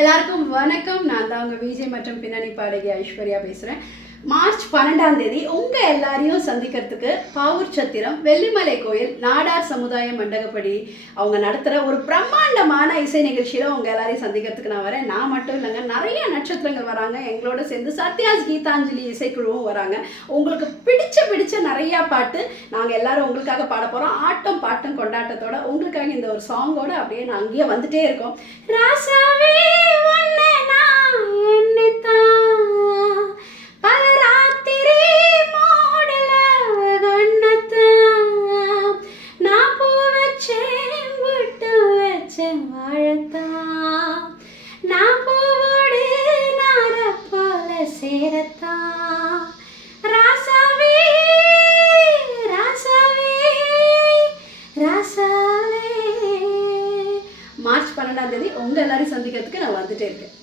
எல்லாருக்கும் வணக்கம். நான் தான் உங்கள் விஜய் மற்றும் பின்னணி பாடகி ஐஸ்வர்யா பேசுகிறேன். மார்ச் 12ஆம் தேதி உங்கள் எல்லாரையும் சந்திக்கிறதுக்கு பாவூர் சத்திரம் வெள்ளிமலை கோயில் நாடார் சமுதாய மண்டகப்படி அவங்க நடத்துகிற ஒரு பிரம்மாண்டமான இசை நிகழ்ச்சியில் உங்கள் எல்லாரையும் சந்திக்கிறதுக்கு நான் வரேன். நான் மட்டும் இல்லைங்க, நிறைய நட்சத்திரங்கள் வராங்க. எங்களோட சேர்ந்து சத்யாஸ் கீதாஞ்சலி இசைக்குழுவும் வராங்க. உங்களுக்கு பிடிச்ச நிறையா பாட்டு நாங்கள் எல்லாரும் உங்களுக்காக பாட போகிறோம். ஆட்டம் பாட்டம் கொண்டாட்டத்தோட உங்களுக்காக இந்த ஒரு சாங்கோட அப்படியே நான் அங்கேயே வந்துட்டே இருக்கோம். ராசாவே நான் பூவோடு நார போல சேரத்தா ராசாவே ராசாவே ராசாவே. மார்ச் 12ஆம் தேதி உங்க எல்லாரையும் சந்திக்கிறதுக்கு நான் வந்துட்டே இருக்கேன்.